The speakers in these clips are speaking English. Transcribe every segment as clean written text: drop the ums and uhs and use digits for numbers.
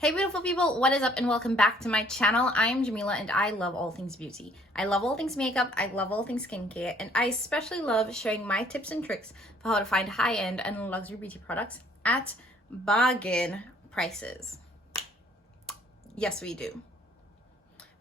Hey beautiful people, what is up and welcome back to my channel. I'm Jamila and I love all things beauty. I love all things makeup, I love all things skincare, and I especially love sharing my tips and tricks for how to find high-end and luxury beauty products at bargain prices. Yes, we do.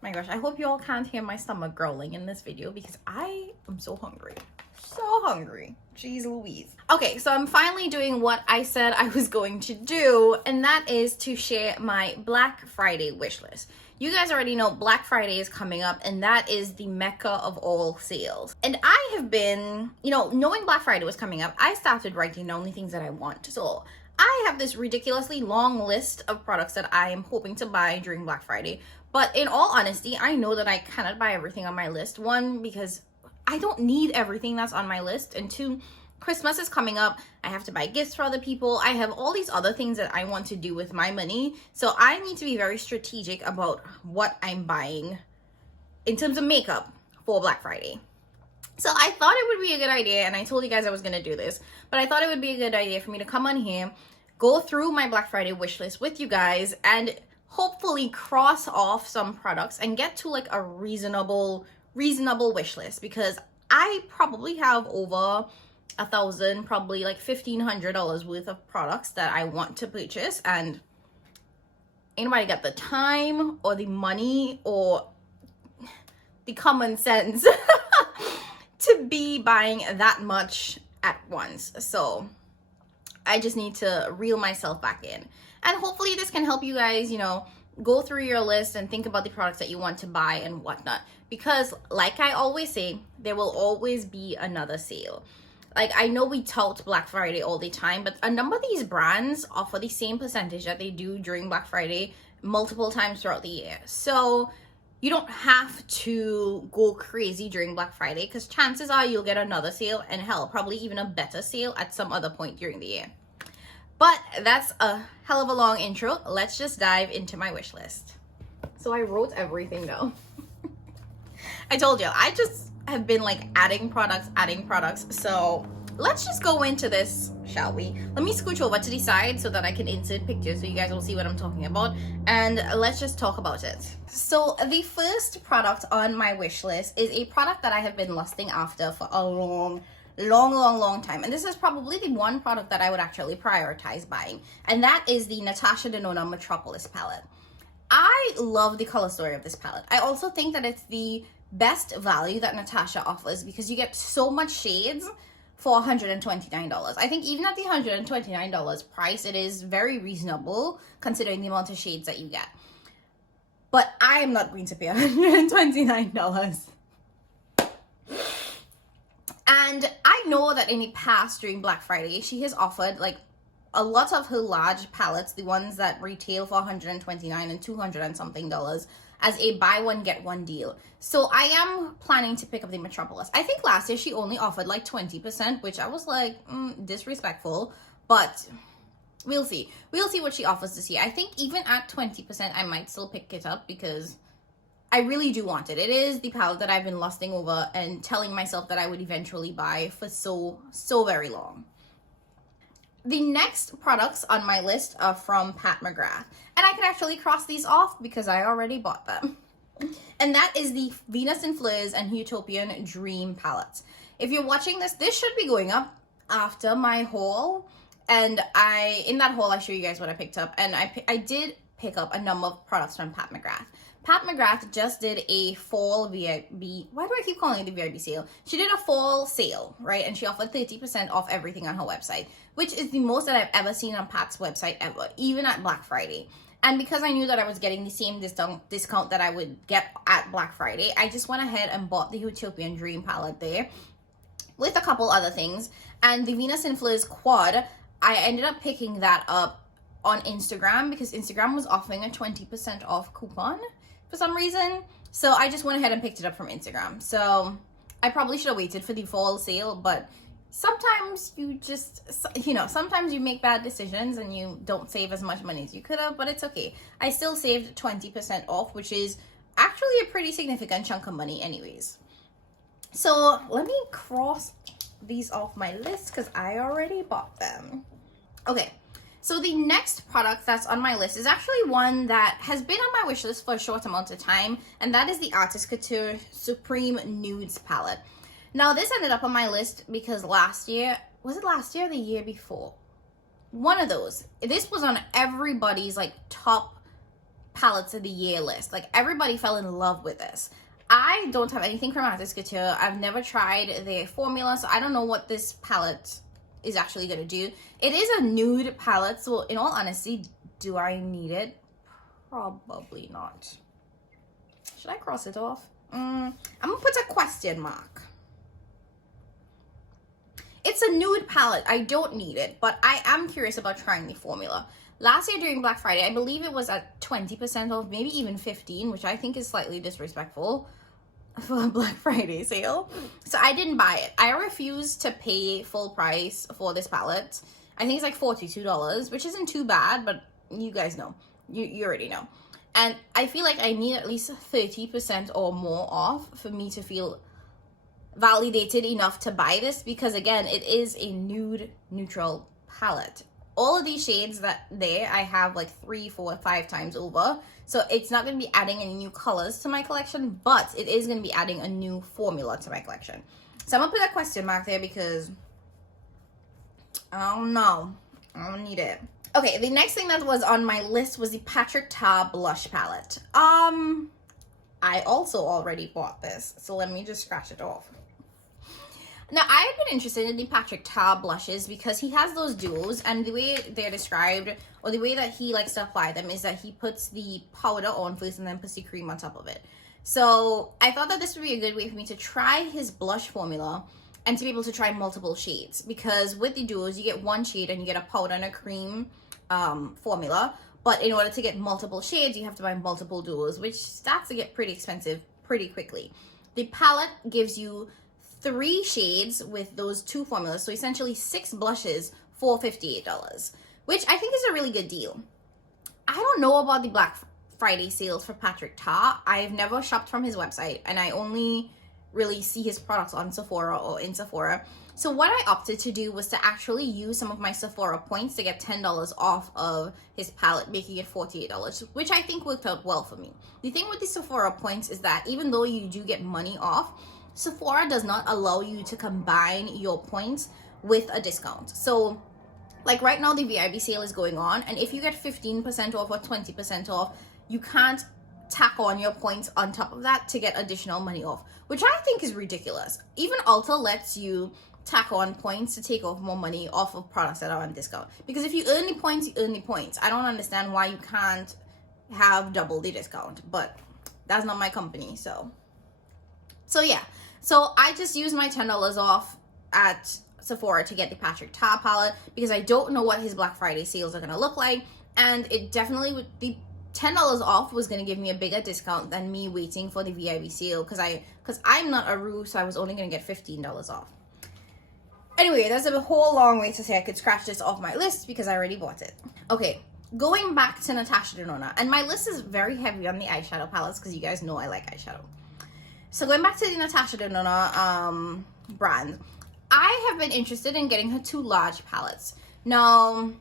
My gosh, I hope you all can't hear my stomach growling in this video because I am so hungry. So hungry. Jeez Louise. Okay, so I'm finally doing what I said I was going to do, and that is to share my Black Friday wish list. You guys already know Black Friday is coming up, and that is the mecca of all sales. And I have been, knowing Black Friday was coming up, I started writing down the things that I want. So I have this ridiculously long list of products that I am hoping to buy during Black Friday. But in all honesty, I know that I cannot buy everything on my list. One, because I don't need everything that's on my list, and two, Christmas is coming up. I have to buy gifts for other people. I have all these other things that I want to do with my money, so I need to be very strategic about what I'm buying in terms of makeup for Black Friday. So I thought it would be a good idea, and I told you guys I was going to do this, but I thought it would be a good idea for me to come on here, go through my Black Friday wish list with you guys, and hopefully cross off some products and get to like a reasonable wish list, because I probably have over $1,000, probably like $1,500 worth of products that I want to purchase, and ain't nobody got the time or the money or the common sense to be buying that much at once. So I just need to reel myself back in, and hopefully this can help you guys, go through your list and think about the products that you want to buy and whatnot, because like I always say, there will always be another sale. Like, I know we tout Black Friday all the time, but a number of these brands offer the same percentage that they do during Black Friday multiple times throughout the year. So you don't have to go crazy during Black Friday, because chances are you'll get another sale, and hell, probably even a better sale at some other point during the year. But that's a hell of a long intro. Let's just dive into my wish list. So I wrote everything down. I told you, I just have been like adding products. So let's just go into this, shall we? Let me scooch over to the side so that I can insert pictures so you guys will see what I'm talking about. And let's just talk about it. So the first product on my wish list is a product that I have been lusting after for a long time, and this is probably the one product that I would actually prioritize buying, and that is the Natasha Denona Metropolis palette. I love the color story of this palette. I also think that it's the best value that Natasha offers, because you get so much shades for $129. I think even at the $129 price, it is very reasonable considering the amount of shades that you get. But I am not going to pay $129. And I know that in the past during Black Friday, she has offered like a lot of her large palettes, the ones that retail for $129 and $200 and something, as a buy one get one deal. So I am planning to pick up the Metropolis. I think last year she only offered like 20%, which I was like, disrespectful, but we'll see. We'll see what she offers this year. I think even at 20%, I might still pick it up because I really do want it. It is the palette that I've been lusting over and telling myself that I would eventually buy for so very long. The next products on my list are from Mcgrath, and I can actually cross these off because I already bought them. And that is the Venus in Fleurs and Utopian Dream palettes. If you're watching this should be going up after my haul, and in that haul I show you guys what I picked up, and I did pick up a number of products from Mcgrath. Mcgrath just did a fall VIB. Why do I keep calling it the VIB sale? She did a fall sale, right? And she offered 30% off everything on her website, which is the most that I've ever seen on Pat's website ever, even at Black Friday. And because I knew that I was getting the same discount that I would get at Black Friday, I just went ahead and bought the Utopian Dream palette there with a couple other things. And the Venus in Fleurs quad, I ended up picking that up on Instagram because Instagram was offering a 20% off coupon for some reason. So I just went ahead and picked it up from Instagram. So I probably should have waited for the fall sale, but sometimes you just, sometimes you make bad decisions and you don't save as much money as you could have, but it's okay. I still saved 20% off, which is actually a pretty significant chunk of money anyways. So let me cross these off my list because I already bought them. Okay, So the next product that's on my list is actually one that has been on my wish list for a short amount of time, and that is the Artist Couture Supreme Nudes palette. Now this ended up on my list because last year, was it last year or the year before? One of those. This was on everybody's like top palettes of the year list. Like everybody fell in love with this. I don't have anything from Artist Couture. I've never tried their formula, so I don't know what this palette is actually going to do. It is a nude palette, so in all honesty, do I need it? Probably not. Should I cross it off? I'm gonna put a question mark. It's a nude palette. I don't need it, but I am curious about trying the formula. Last year during Black Friday, I believe it was at 20% off, maybe even 15%, which I think is slightly disrespectful for a Black Friday sale. So I didn't buy it. I refused to pay full price for this palette. I think it's like $42, which isn't too bad, but you guys know. You already know. And I feel like I need at least 30% or more off for me to feel validated enough to buy this, because again, it is a nude neutral palette. All of these shades that I have like 3, 4, 5 times over. So it's not going to be adding any new colors to my collection, but it is going to be adding a new formula to my collection. So I'm going to put a question mark there because I don't know. I don't need it. Okay, the next thing that was on my list was the Patrick Ta blush palette. I also already bought this, so let me just scratch it off. Now, I've been interested in the Patrick Ta blushes because he has those duos, and the way they're described, or the way that he likes to apply them, is that he puts the powder on first and then puts the cream on top of it. So I thought that this would be a good way for me to try his blush formula and to be able to try multiple shades, because with the duos, you get one shade and you get a powder and a cream formula, but in order to get multiple shades, you have to buy multiple duos, which starts to get pretty expensive pretty quickly. The palette gives you 3 shades with those 2 formulas, so essentially 6 blushes for $58, which I think is a really good deal. I don't know about the Black Friday sales for Patrick Ta. I've never shopped from his website, and I only really see his products on Sephora or in Sephora. So what I opted to do was to actually use some of my Sephora points to get $10 off of his palette, making it $48, which I think worked out well for me. The thing with the Sephora points is that even though you do get money off, Sephora does not allow you to combine your points with a discount. So like right now the VIB sale is going on, and if you get 15% off or 20% off, you can't tack on your points on top of that to get additional money off, which I think is ridiculous. Even Ulta lets you tack on points to take off more money off of products that are on discount, because if you earn the points, you earn the points. I don't understand why you can't have double the discount, but that's not my company. So yeah, so I just used my $10 off at Sephora to get the Patrick Ta palette, because I don't know what his Black Friday sales are going to look like, and it definitely would be $10 off was going to give me a bigger discount than me waiting for the VIB sale, because I'm not a Rue, so I was only going to get $15 off. Anyway, that's a whole long way to say I could scratch this off my list because I already bought it. Okay, going back to Natasha Denona, and my list is very heavy on the eyeshadow palettes because you guys know I like eyeshadow. So going back to the Natasha Denona brand, I have been interested in getting her 2 large palettes. Now,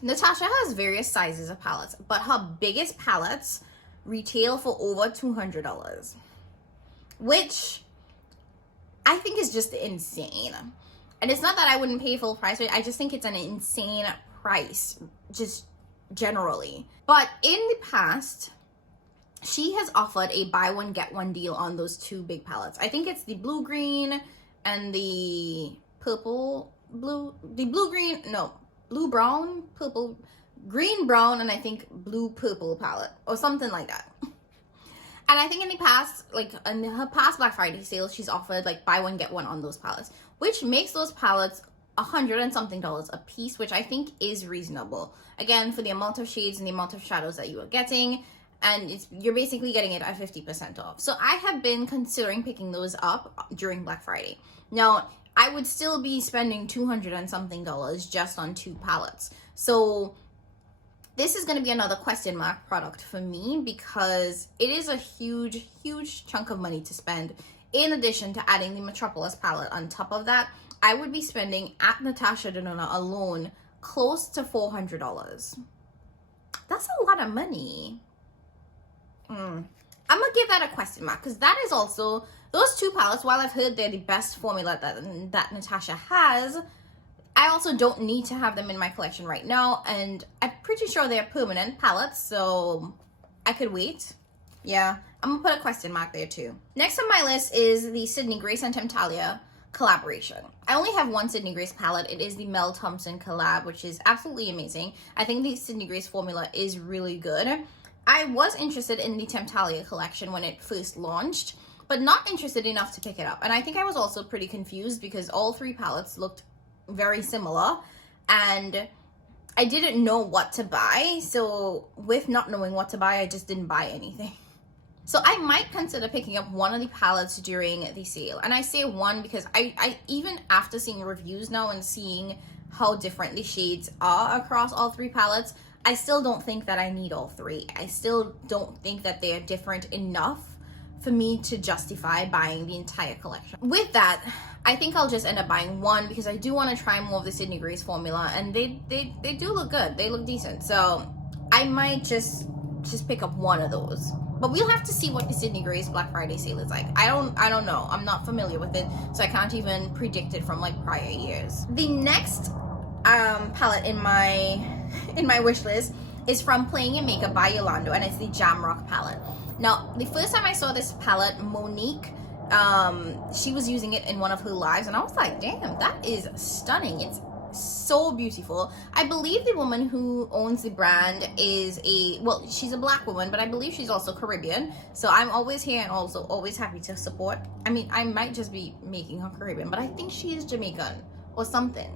Natasha has various sizes of palettes, but her biggest palettes retail for over $200, which I think is just insane. And it's not that I wouldn't pay full price, I just think it's an insane price, just generally. But in the past, she has offered a buy one get one deal on those 2 big palettes. I think it's the blue green and the purple blue, blue brown, purple, green brown, and I think blue purple palette or something like that. And I think in the past, like in her past Black Friday sales, she's offered like buy one get one on those palettes, which makes those palettes $100 and something a piece, which I think is reasonable. Again, for the amount of shades and the amount of shadows that you are getting, and you're basically getting it at 50% off. So I have been considering picking those up during Black Friday. Now, I would still be spending $200 and something just on 2 palettes. So this is going to be another question mark product for me, because it is a huge, huge chunk of money to spend. In addition to adding the Metropolis palette on top of that, I would be spending at Natasha Denona alone close to $400. That's a lot of money. I'm gonna give that a question mark, because that is also, those two palettes, while I've heard they're the best formula that Natasha has, I also don't need to have them in my collection right now, and I'm pretty sure they're permanent palettes, so I could wait. Yeah, I'm gonna put a question mark there too. Next on my list is the Sydney Grace and Temptalia collaboration. I only have one Sydney Grace palette. It is the Mel Thompson collab, which is absolutely amazing. I think the Sydney Grace formula is really good. I was interested in the Temptalia collection when it first launched, but not interested enough to pick it up. And I think I was also pretty confused because all three palettes looked very similar and I didn't know what to buy. So with not knowing what to buy, I just didn't buy anything. So I might consider picking up one of the palettes during the sale. And I say one because I even after seeing reviews now and seeing how different the shades are across all three palettes, I still don't think that I need all three. I still don't think that they are different enough for me to justify buying the entire collection. With that, I think I'll just end up buying one because I do want to try more of the Sydney Grace formula, and they do look good. They look decent. So I might just pick up one of those. But we'll have to see what the Sydney Grace Black Friday sale is like. I don't know. I'm not familiar with it, so I can't even predict it from like prior years. The next palette in my wish list is from Playing in Makeup by Yolando, and it's the Jamrock palette. Now, the first time I saw this palette, Monique, she was using it in one of her lives, and I was like, damn, that is stunning. It's so beautiful. I believe the woman who owns the brand is well, she's a Black woman, but I believe she's also Caribbean. So I'm always here and also always happy to support. I mean, I might just be making her Caribbean, but I think she is Jamaican or something.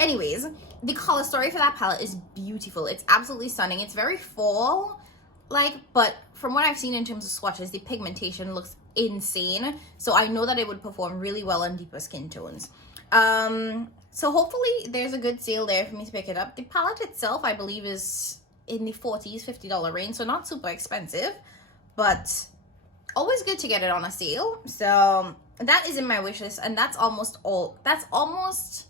Anyways, the color story for that palette is beautiful. It's absolutely stunning. It's very fall like, but from what I've seen in terms of swatches, the pigmentation looks insane. So I know that it would perform really well on deeper skin tones. So hopefully there's a good sale there for me to pick it up. The palette itself, I believe, is in the $40s, $50 range, so not super expensive, but always good to get it on a sale. So that is in my wish list, and that's almost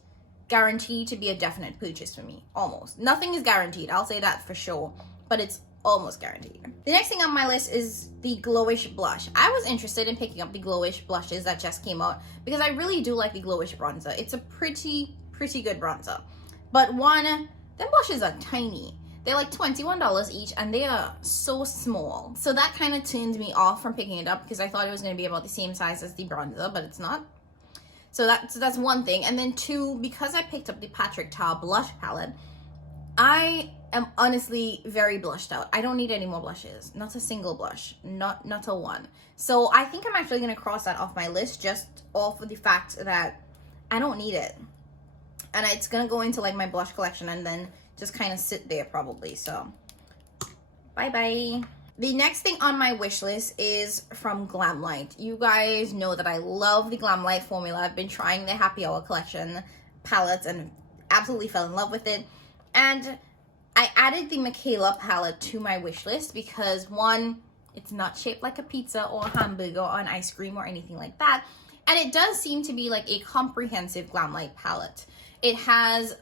guaranteed to be a definite purchase for me. Almost. Nothing is guaranteed, I'll say that for sure, but it's almost guaranteed. The next thing on my list is the Glowish Blush. I was interested in picking up the Glowish blushes that just came out because I really do like the Glowish bronzer. It's a pretty good bronzer. But one, them blushes are tiny. They're like $21 each and they are so small. So that kind of turned me off from picking it up because I thought it was going to be about the same size as the bronzer, but it's not. So that's one thing. And then two, because I picked up the Patrick Ta blush palette, I am honestly very blushed out. I don't need any more blushes. Not a single blush. Not a one. So I think I'm actually going to cross that off my list just off of the fact that I don't need it. And it's going to go into like my blush collection and then just kind of sit there probably. So bye-bye. The next thing on my wish list is from Glamlight. You guys know that I love the Glamlight formula. I've been trying the Happy Hour collection palettes and absolutely fell in love with it. And I added the Michaela palette to my wish list because one, it's not shaped like a pizza or a hamburger or an ice cream or anything like that. And it does seem to be like a comprehensive Glamlight palette. It has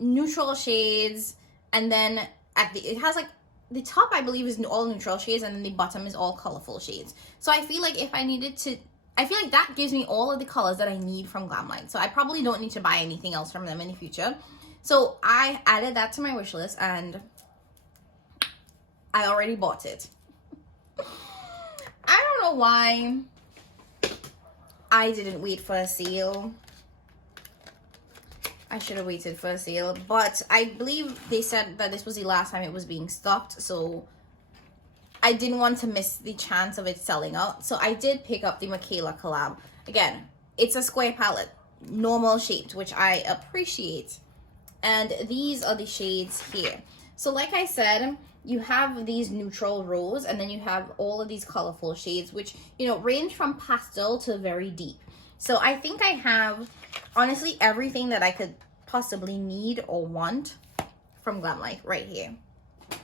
neutral shades, and then it has like the top, I believe, is all neutral shades, and then the bottom is all colorful shades. So I feel like if I needed to, I feel like that gives me all of the colors that I need from Glamlight. So I probably don't need to buy anything else from them in the future. So I added that to my wish list and I already bought it. I don't know why I didn't wait for a sale. I should have waited for a sale, but I believe they said that this was the last time it was being stocked, so I didn't want to miss the chance of it selling out. So I did pick up the Michaela collab. Again, it's a square palette, normal shaped, which I appreciate. And these are the shades here. So like I said, you have these neutral rose, and then you have all of these colorful shades, which, you know, range from pastel to very deep. So I think I have, honestly, everything that I could possibly need or want from Glamlight right here.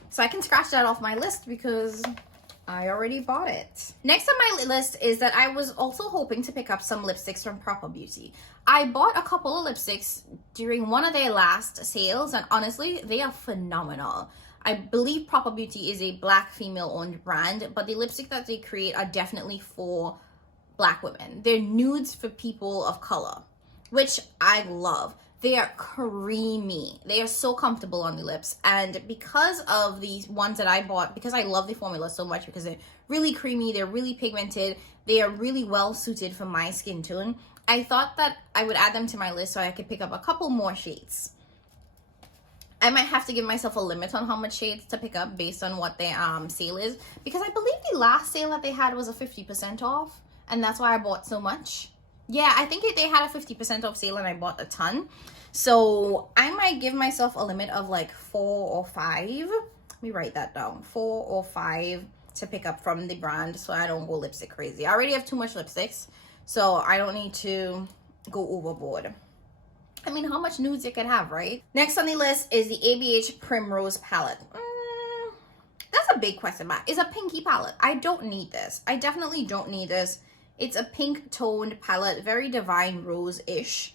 So I can scratch that off my list because I already bought it. Next on my list is that I was also hoping to pick up some lipsticks from Proper Beauty. I bought a couple of lipsticks during one of their last sales, and honestly, they are phenomenal. I believe Proper Beauty is a black female-owned brand, but the lipstick that they create are definitely for black women. They're nudes for people of color, which I love. They are creamy. They are so comfortable on the lips. And because of these ones that I bought, because I love the formula so much, because they're really creamy, they're really pigmented, they are really well suited for my skin tone, I thought that I would add them to my list so I could pick up a couple more shades. I might have to give myself a limit on how much shades to pick up based on what their sale is, because I believe the last sale that they had was a 50% off, and that's why I bought so much. Yeah, I think they had a 50% off sale and I bought a ton. So I might give myself a limit of like 4 or 5. Let me write that down. 4 or 5 to pick up from the brand so I don't go lipstick crazy. I already have too much lipsticks, so I don't need to go overboard. I mean, how much nudes you could have, right? Next on the list is the Abh Primrose Palette. That's a big question mark. It's a pinky palette. I don't need this. I definitely don't need this. It's a pink toned palette, very Divine Rose-ish.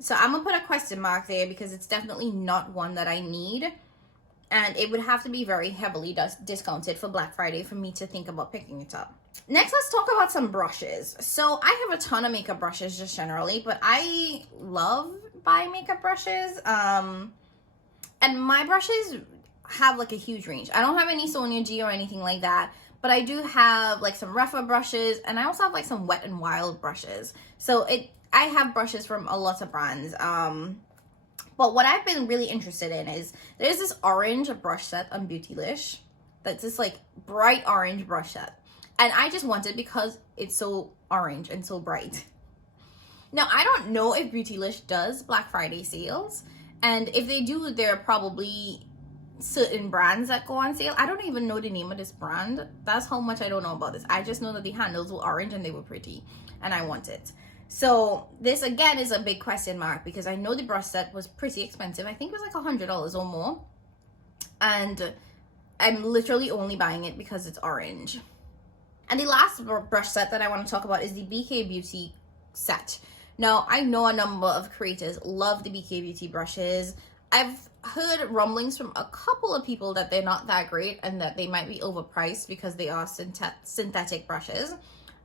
So I'm gonna put a question mark there because it's definitely not one that I need. And it would have to be very heavily discounted for Black Friday for me to think about picking it up. Next, let's talk about some brushes. So I have a ton of makeup brushes just generally, but I love buying makeup brushes. And my brushes have like a huge range. I don't have any Sonia G or anything like that, but I do have like some Refa brushes, and I also have like some Wet n Wild brushes. So I have brushes from a lot of brands. But what I've been really interested in is there's this orange brush set on Beautylish that's this like bright orange brush set. And I just want it because it's so orange and so bright. Now, I don't know if Beautylish does Black Friday sales. And if they do, there are probably certain brands that go on sale. I don't even know the name of this brand. That's how much I don't know about this. I just know that the handles were orange and they were pretty. And I want it. So this again is a big question mark because I know the brush set was pretty expensive. I think it was like $100 or more. And I'm literally only buying it because it's orange. And the last brush set that I want to talk about is the BK Beauty set. Now, I know a number of creators love the BK Beauty brushes. I've heard rumblings from a couple of people that they're not that great and that they might be overpriced because they are synthetic brushes.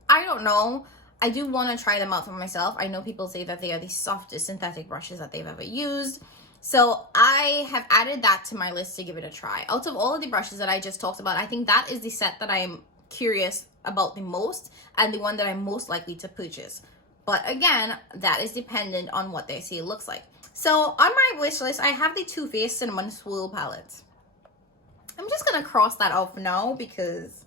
I don't know. I do want to try them out for myself. I know people say that they are the softest synthetic brushes that they've ever used. So I have added that to my list to give it a try. Out of all of the brushes that I just talked about, I think that is the set that I am curious about the most and the one that I'm most likely to purchase. But again, that is dependent on what their sale looks like. So on my wish list, I have the Too Faced Cinnamon Swirl palette. I'm just going to cross that off now because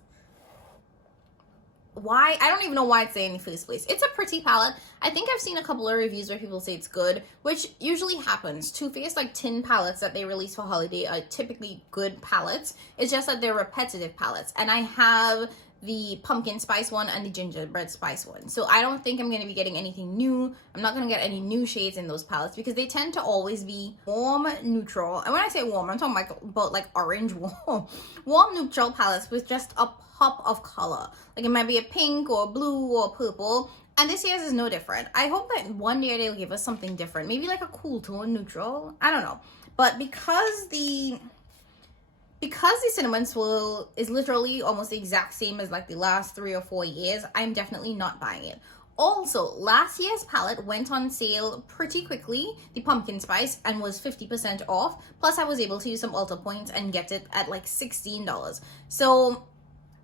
why? I don't even know why it's there in the first place. It's a pretty palette. I think I've seen a couple of reviews where people say it's good, which usually happens. Too Faced like tin palettes that they release for holiday are typically good palettes. It's just that they're repetitive palettes. And I have the pumpkin spice one and the gingerbread spice one. So I don't think I'm going to be getting anything new. I'm not going to get any new shades in those palettes because they tend to always be warm, neutral. And when I say warm, I'm talking about like orange warm. Warm, neutral palettes with just a pop of color. Like it might be a pink or blue or purple. And this year's is no different. I hope that one year they'll give us something different. Maybe like a cool tone neutral. I don't know. But because the Cinnamon Swirl is literally almost the exact same as like the last 3 or 4 years, I'm definitely not buying it. Also, last year's palette went on sale pretty quickly, the pumpkin spice, and was 50% off. Plus, I was able to use some Ulta points and get it at like $16. So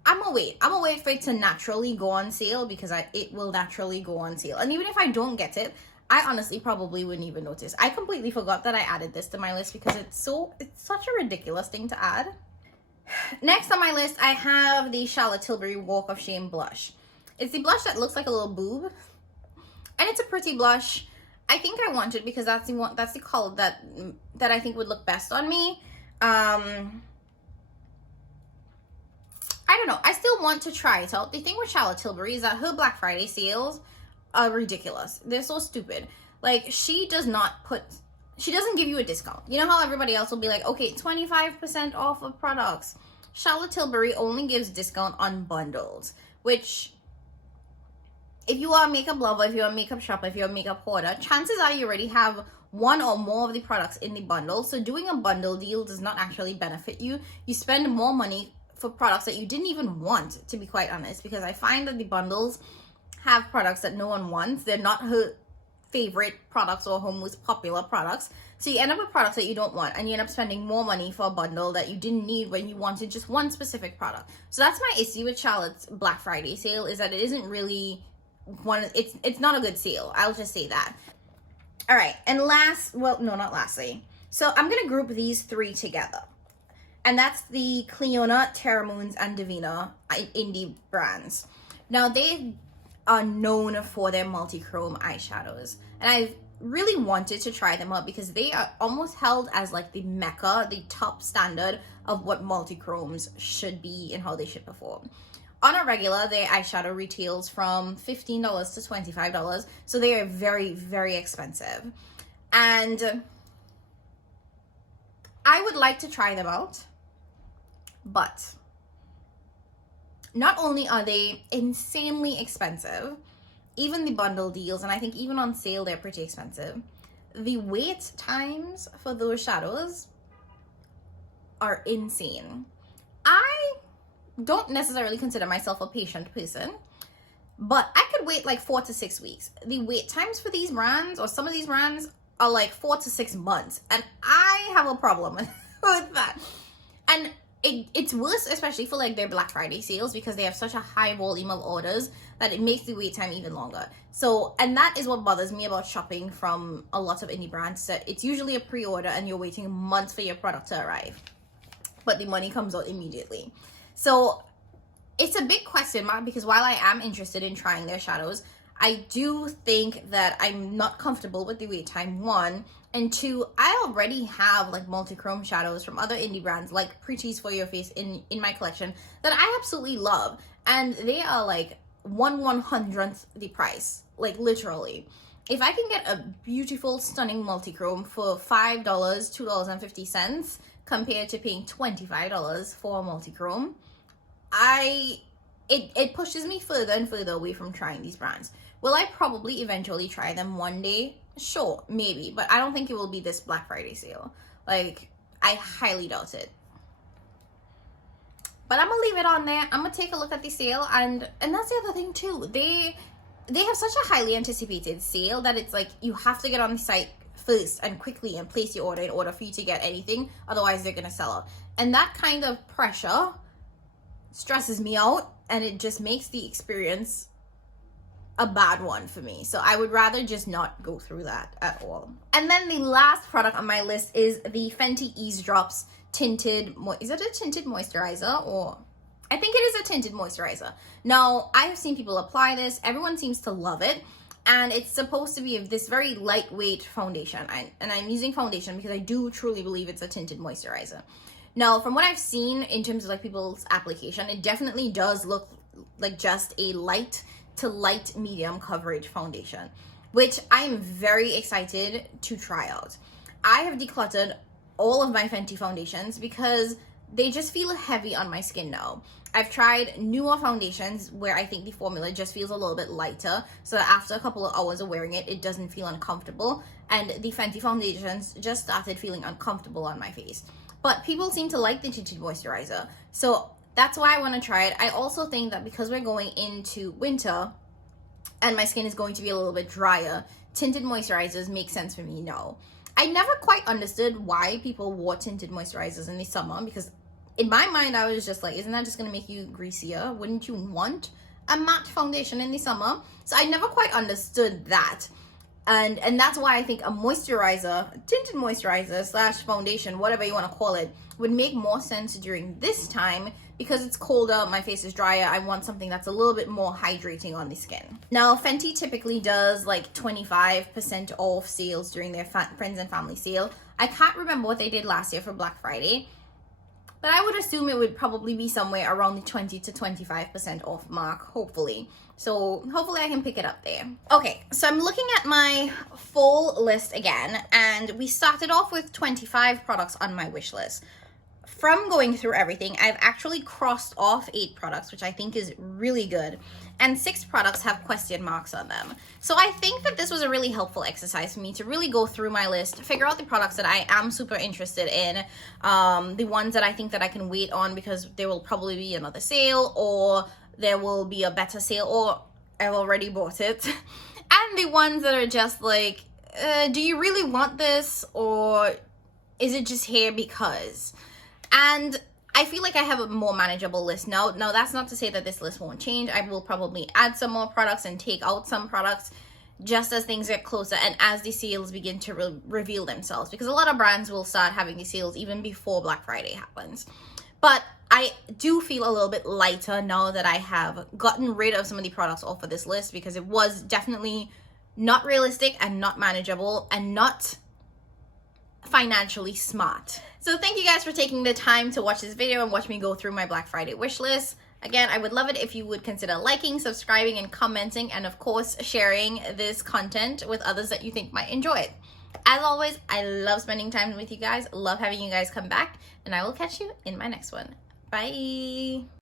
I'm gonna wait. I'm gonna wait for it to naturally go on sale because it will naturally go on sale. And even if I don't get it, I honestly probably wouldn't even notice. I completely forgot that I added this to my list because it's such a ridiculous thing to add. Next on my list, I have the Charlotte Tilbury Walk of Shame blush. It's the blush that looks like a little boob. And it's a pretty blush. I think I want it because that's the color that I think would look best on me. I don't know. I still want to try it out. The thing with Charlotte Tilbury is that her Black Friday sales are ridiculous. They're so stupid. Like, she doesn't give you a discount. You know how everybody else will be like, okay, 25% off of products. Charlotte Tilbury only gives discount on bundles, which if you are a makeup lover, if you're a makeup shopper, if you're a makeup hoarder, chances are you already have one or more of the products in the bundle. So doing a bundle deal does not actually benefit you. You spend more money for products that you didn't even want, to be quite honest, because I find that the bundles have products that no one wants. They're not her favorite products or her most popular products. So you end up with products that you don't want, and you end up spending more money for a bundle that you didn't need when you wanted just one specific product. So that's my issue with Charlotte's Black Friday sale, is that it isn't really it's not a good sale. I'll just say that. All right, and not lastly. So I'm gonna group these three together, and that's the Cleona, Terra Moons, and Divina indie brands. Now they are known for their multi-chrome eyeshadows, and I've really wanted to try them out because they are almost held as like the mecca, the top standard of what multi-chromes should be and how they should perform. On a regular, their eyeshadow retails from $15 to $25, so they are very, very expensive. And I would like to try them out, but not only are they insanely expensive, even the bundle deals, and I think even on sale they're pretty expensive, the wait times for those shadows are insane. I don't necessarily consider myself a patient person, but I could wait like 4 to 6 weeks. The wait times for these brands, or some of these brands, are like 4 to 6 months, and I have a problem with that. And it's worse, especially for like their Black Friday sales, because they have such a high volume of orders that it makes the wait time even longer. So, and that is what bothers me about shopping from a lot of indie brands, that it's usually a pre-order and you're waiting months for your product to arrive, but the money comes out immediately. So it's a big question mark, because while I am interested in trying their shadows, I do think that I'm not comfortable with the wait time, 1. And 2, I already have like multi-chrome shadows from other indie brands like Pretty's For Your Face in my collection that I absolutely love. And they are like 1/100th the price, like literally. If I can get a beautiful, stunning multi-chrome for $5, $2.50, compared to paying $25 for a multi-chrome, it pushes me further and further away from trying these brands. Will I probably eventually try them one day? Sure, maybe, but I don't think it will be this Black Friday sale. Like, I highly doubt it. But I'm gonna leave it on there. I'm gonna take a look at the sale, and that's the other thing too. They have such a highly anticipated sale that it's like you have to get on the site first and quickly and place your order in order for you to get anything, otherwise they're gonna sell out. And that kind of pressure stresses me out, and it just makes the experience a bad one for me. So I would rather just not go through that at all. And then the last product on my list is the Fenty Ease Drops tinted, is it a tinted moisturizer? Or I think it is a tinted moisturizer. Now, I have seen people apply this. Everyone seems to love it. And it's supposed to be this very lightweight foundation. And I'm using foundation because I do truly believe it's a tinted moisturizer. Now, from what I've seen in terms of like people's application, it definitely does look like just a light to light medium coverage foundation, which I'm very excited to try out. I have decluttered all of my Fenty foundations because they just feel heavy on my skin now. I've tried newer foundations where I think the formula just feels a little bit lighter, so that after a couple of hours of wearing it, it doesn't feel uncomfortable. And the Fenty foundations just started feeling uncomfortable on my face. But people seem to like the tinted moisturizer, so that's why I want to try it. I also think that because we're going into winter and my skin is going to be a little bit drier, tinted moisturizers make sense for me now. I never quite understood why people wore tinted moisturizers in the summer, because in my mind, I was just like, isn't that just going to make you greasier? Wouldn't you want a matte foundation in the summer? So I never quite understood that. And that's why I think a moisturizer, tinted moisturizer / foundation, whatever you want to call it, would make more sense during this time, because it's colder, my face is drier, I want something that's a little bit more hydrating on the skin. Now, Fenty typically does like 25% off sales during their friends and family sale. I can't remember what they did last year for Black Friday, but I would assume it would probably be somewhere around the 20 to 25% off mark, hopefully. So hopefully I can pick it up there. Okay, so I'm looking at my full list again, and we started off with 25 products on my wish list. from going through everything, I've actually crossed off 8 products, which I think is really good. And 6 products have question marks on them. So I think that this was a really helpful exercise for me to really go through my list, figure out the products that I am super interested in, the ones that I think that I can wait on because there will probably be another sale, or there will be a better sale, or I've already bought it. And the ones that are just like, do you really want this, or is it just here because? And I feel like I have a more manageable list now. Now, that's not to say that this list won't change. I will probably add some more products and take out some products just as things get closer and as the sales begin to reveal themselves. Because a lot of brands will start having the sales even before Black Friday happens. But I do feel a little bit lighter now that I have gotten rid of some of the products off of this list, because it was definitely not realistic and not manageable and not financially smart. So thank you guys for taking the time to watch this video and watch me go through my Black Friday wish list. Again, I would love it if you would consider liking, subscribing, and commenting, and of course sharing this content with others that you think might enjoy it. As always, I love spending time with you guys, love having you guys come back, and I will catch you in my next one. Bye.